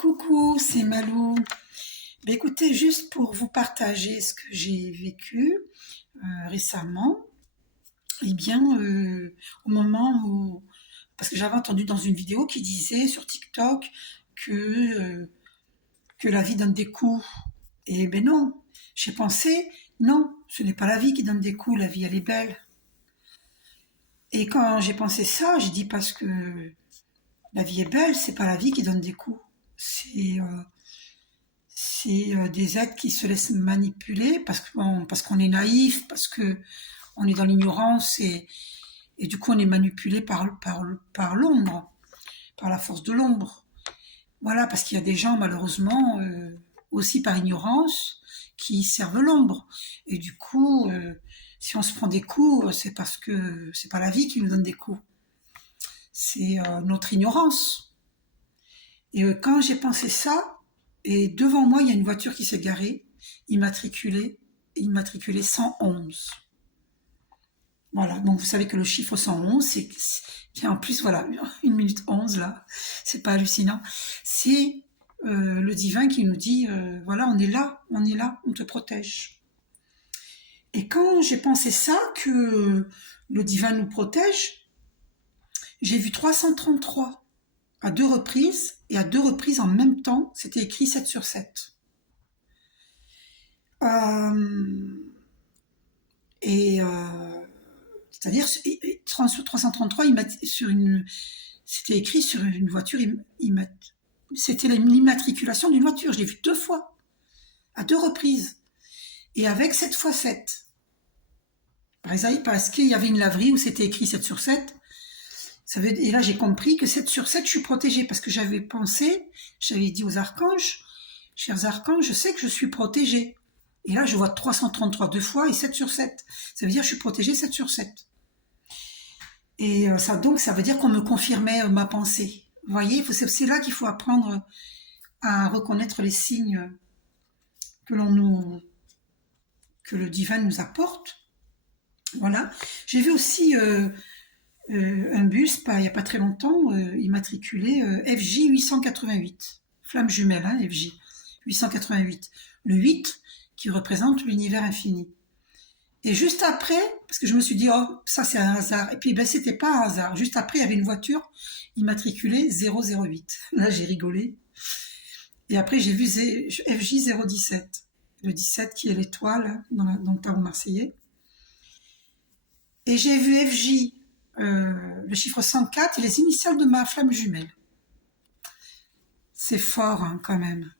Coucou, c'est Malou. Écoutez, juste pour vous partager ce que j'ai vécu récemment, eh bien, au moment où... Parce que j'avais entendu dans une vidéo qui disait sur TikTok que, euh, que la vie donne des coups. Et ben non, j'ai pensé, non, ce n'est pas la vie qui donne des coups, la vie elle est belle. Et quand j'ai pensé ça, j'ai dit parce que la vie est belle, c'est pas la vie qui donne des coups. C'est des êtres qui se laissent manipuler parce qu'on est naïf, parce que on est dans l'ignorance et du coup on est manipulé par l'ombre, par la force de l'ombre. Voilà, parce qu'il y a des gens malheureusement aussi par ignorance qui servent l'ombre. Et du coup, si on se prend des coups, c'est parce que c'est pas la vie qui nous donne des coups, c'est notre ignorance. Et quand j'ai pensé ça, et devant moi, il y a une voiture qui s'est garée, immatriculée 111. Voilà, donc vous savez que le chiffre 111, qui est en plus, voilà, 1 minute 11 là, c'est pas hallucinant. C'est le divin qui nous dit, voilà, on est là, on te protège. Et quand j'ai pensé ça, que le divin nous protège, j'ai vu 333 à deux reprises, et à deux reprises en même temps, c'était écrit 7 sur 7. Euh, et c'est-à-dire, 333, c'était écrit sur une voiture, c'était l'immatriculation d'une voiture, je l'ai vu deux fois, à deux reprises, et avec 7 fois 7. Par exemple, parce qu'il y avait une laverie où c'était écrit 7 sur 7, et là j'ai compris que 7 sur 7, je suis protégée, parce que j'avais dit aux archanges, chers archanges, je sais que je suis protégée. Et là, je vois 333 deux fois et 7 sur 7. Ça veut dire que je suis protégée 7 sur 7. Et ça veut dire qu'on me confirmait ma pensée. Vous voyez, c'est là qu'il faut apprendre à reconnaître les signes que que le divin nous apporte. Voilà. J'ai vu aussi un bus, il n'y a pas très longtemps, immatriculé FJ 888. Flamme jumelle, hein, FJ 888. Le 8 qui représente l'univers infini. Et juste après, parce que je me suis dit, oh, ça c'est un hasard. Et puis, ben, c'était pas un hasard. Juste après, il y avait une voiture immatriculée 008. Là, j'ai rigolé. Et après, j'ai vu FJ 017. Le 17 qui est l'étoile dans le tarot marseillais. Et j'ai vu FJ, le chiffre 104 et les initiales de ma flamme jumelle. C'est fort, hein, quand même.